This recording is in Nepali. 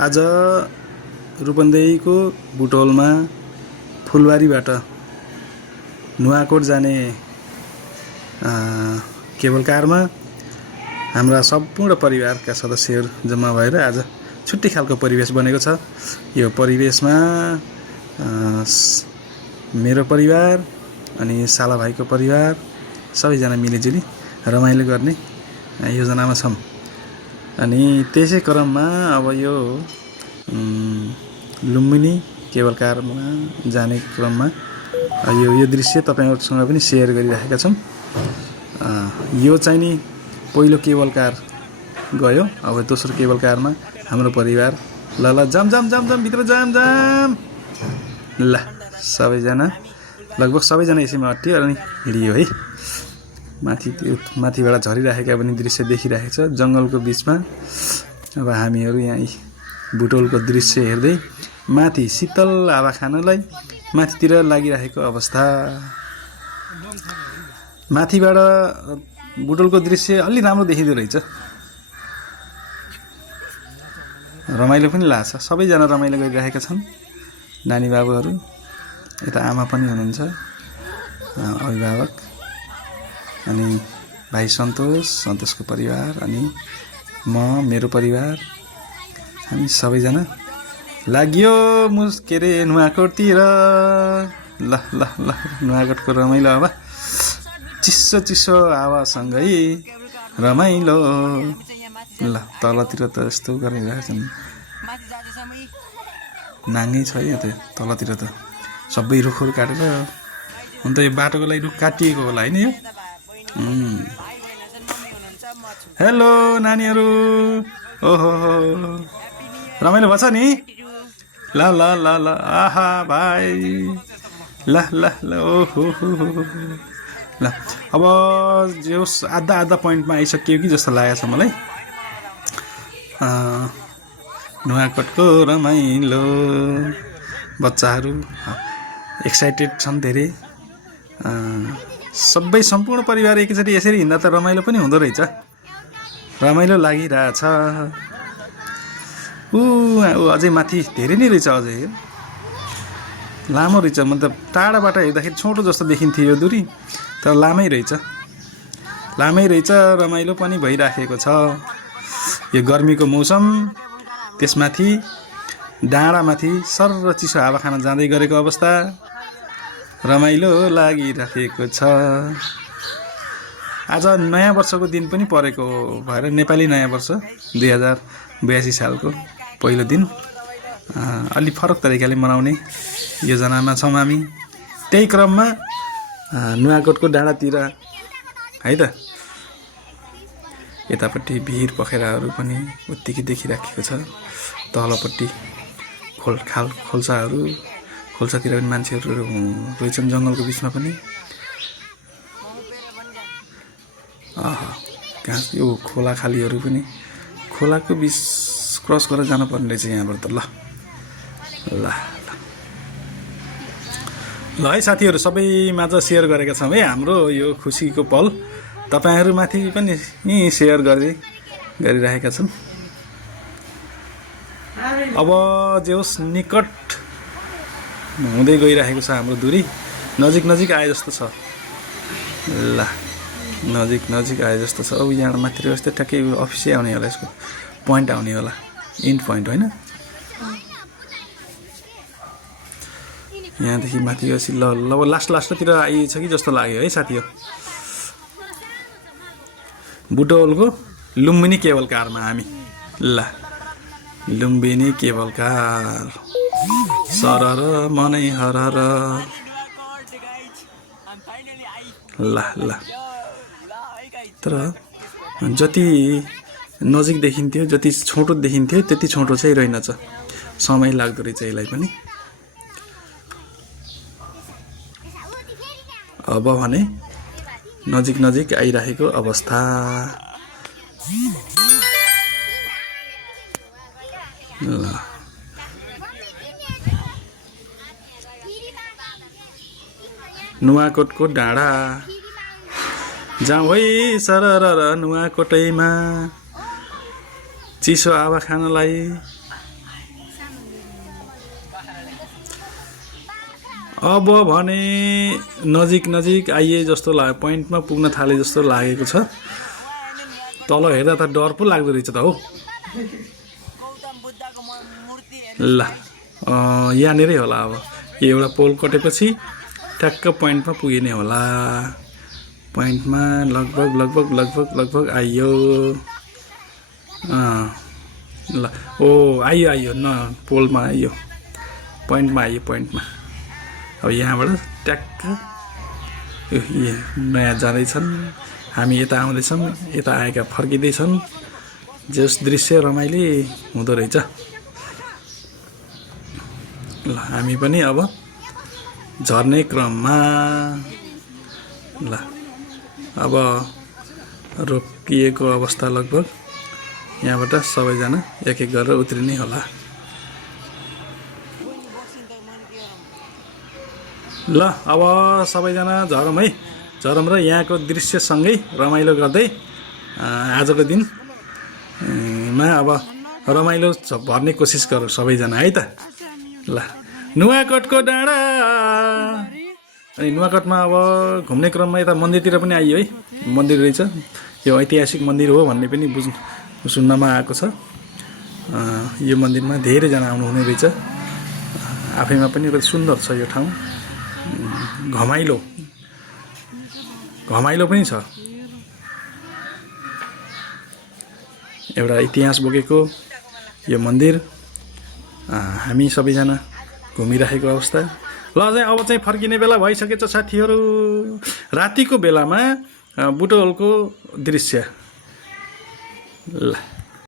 आज रूपन्देहीको बुटोलमा फुलबारीबाट नुवाकोट जाने केबल कारमा हाम्रा सम्पूर्ण परिवारका सदस्यहरू जम्मा भएर आज छुट्टै खालको परिवेश बनेको छ। यो परिवेशमा मेरो परिवार अनि साला भाइको परिवार सबैजना मिलिजुली रमाइलो गर्ने योजनामा छौँ। अनि त्यसै क्रममा अब यो लुम्बिनी केबल कारमा जाने क्रममा यो दृश्य तपाईहरुसँग पनि शेयर गरिरहेका छौँ। यो चाहिँ नि पहिलो केबल कार गयो, अब दोस्रो केबल कारमा हाम्रो परिवार ल जाम भित्र जाम ल सबैजना लगभग सबैजना यसैमा अट्टियो अनि हिँडियो है। माथिबाट झरिरहेका पनि दृश्य देखिरहेको छ जंगलको बीचमा। अब हामीहरू यहाँ बुटोलको दृश्य हेर्दै माथि शीतल हावा खानलाई माथितिर लागिरहेको अवस्था। माथिबाट बुटोलको दृश्य अलि राम्रो देखिँदो रहेछ, रमाइलो पनि लाग्छ। सबैजना रमाइलो गरिरहेका छन्, नानी बाबुहरू, यता आमा पनि हुनुहुन्छ अभिभावक, अनि भाइ सन्तोषको परिवार अनि म मेरो परिवार हामी सबैजना लाग्यो के अरे नुवाकोटतिर। ल ल ल नुवाकोटको रमाइलो हावा, चिसो हावासँगै रमाइलो। ल तलतिर त यस्तो गरिरहेछन्, नाङ्गै छ यहाँ त तलतिर त सबै रुखहरू काटेर। हुन त यो बाटोको लागि रुख काटिएको होला हैन यो। हेलो नानीहरू, ओहो रमाइलो भछ नि। ल ल ल ल आहा भाइ, ल ल ल ओहो ल। अब जो आधा पोइन्टमा आइसक्यो कि जस्तो लागेको छ मलाई। नुवाकोटको रमाइलो, बच्चाहरू एक्साइटेड छन् धेरै। सबै सम्पूर्ण परिवार एकैचोटि यसरी हिँड्दा त रमाइलो पनि हुँदो रहेछ, रमाइलो लागिरहेछ। अझै माथि धेरै नै रहेछ, अझै लामो रहेछ। मतलब टाढाबाट हेर्दाखेरि छोटो जस्तो देखिन्थ्यो यो दूरी, तर लामै रहेछ। रमाइलो पनि भइराखेको छ। यो गर्मीको मौसम, त्यसमाथि डाँडामाथि सर्र चिसो हावा खान जाँदै गरेको अवस्था, रमाइलो लागिराखेको छ। आज नयाँ वर्षको दिन पनि परेको भएर नेपाली नयाँ वर्ष 2082 सालको पहिलो दिन अलि फरक तरिकाले मनाउने योजनामा छौँ हामी। त्यही क्रममा नुवाकोटको डाँडातिर है त यतापट्टि भिर पखेराहरू पनि उत्तिकै देखिराखेको छ। तलपट्टि खोल्सातिर पनि मान्छेहरू रहेछन् जङ्गलको बिचमा पनि। घाँस यो खोला खालीहरू पनि, खोलाको बिच क्रस गरेर जानुपर्ने रहेछ यहाँबाट त। ल है साथीहरू, सबैमाझ सेयर गरेका छौँ है हाम्रो यो खुसीको पल। तपाईहरुमाथि पनि सेयर गरिरहेका छन्। अब जे होस् निकट हुँदै गइरहेको छ हाम्रो दूरी, नजिक आए जस्तो छ। ल नजिक आए जस्तो छ। अब यहाँ माथि यस्तै ठ्याक्कै अफिसै आउने होला, यसको पोइन्ट आउने होला, इन्ड पोइन्ट होइन। यहाँदेखि माथि गएपछि ल लास्टतिर आइछ कि जस्तो लाग्यो है साथीहरू। बुटोलको लुम्बिनी केबल कारमा हामी। ल लुम्बिनी केबल कार सरर मनै हरर। ल तर जति नजिक देखिन्थ्यो, जति छोटो देखिन्थ्यो, त्यति छोटो चाहिँ रहेनछ। समय लाग्दो रहेछ यसलाई पनि। अब भने नजिक आइरहेको अवस्था। ल नुवाकोटको डाँडा जाउँ है सरर नुवाकोटैमा चिसो हावा खानलाई। अब भने नजिक नजिक आइए जस्तो लाग्यो, पोइन्टमा पुग्न थाले जस्तो लागेको छ। तल हेर्दा त डर पो लाग्दो रहेछ त हौ। ल यहाँनिरै होला अब, यो एउटा पोल कटेपछि ठ्याक्क पोइन्टमा पुगिने होला। पोइन्टमा लगभग लगभग लगभग लगभग आइयो। ल ओ आइयो आइयो न, पोलमा आइयो, पोइन्टमा आइयो, पोइन्टमा। अब यहाँबाट ट्याक्क नयाँ जाँदैछन्, हामी यता आउँदैछौँ, यता आएका फर्किँदैछन्। जस दृश्य रमाइलो हुँदो रहेछ। ल हामी पनि अब झर्ने क्रममा। ल अब रोकिएको अवस्था लगभग, यहाँबाट सबैजना एक एक गरेर उत्रिने होला। ल अब सबैजना झरौँ है, झरौँ र यहाँको दृश्यसँगै रमाइलो गर्दै आजको दिनमा अब रमाइलो भर्ने कोसिस गरौँ सबैजना है त। ल नुवाकोटको डाँडा, अनि नुवाकोटमा अब घुम्ने क्रममा यता मन्दिरतिर पनि आइयो है। मन्दिर रहेछ, यो ऐतिहासिक मन्दिर हो भन्ने पनि सुन्नमा आएको छ। यो मन्दिरमा धेरैजना आउनुहुने रहेछ। आफैमा पनि सुन्दर छ यो ठाउँ, घमाइलो पनि छ। एउटा इतिहास बोकेको यो मन्दिर हामी सबैजना घुमिरहेको अवस्था। ल अब चाहिँ फर्किने बेला भइसकेछ साथीहरू। रातिको बेलामा बुटवलको दृश्य। ल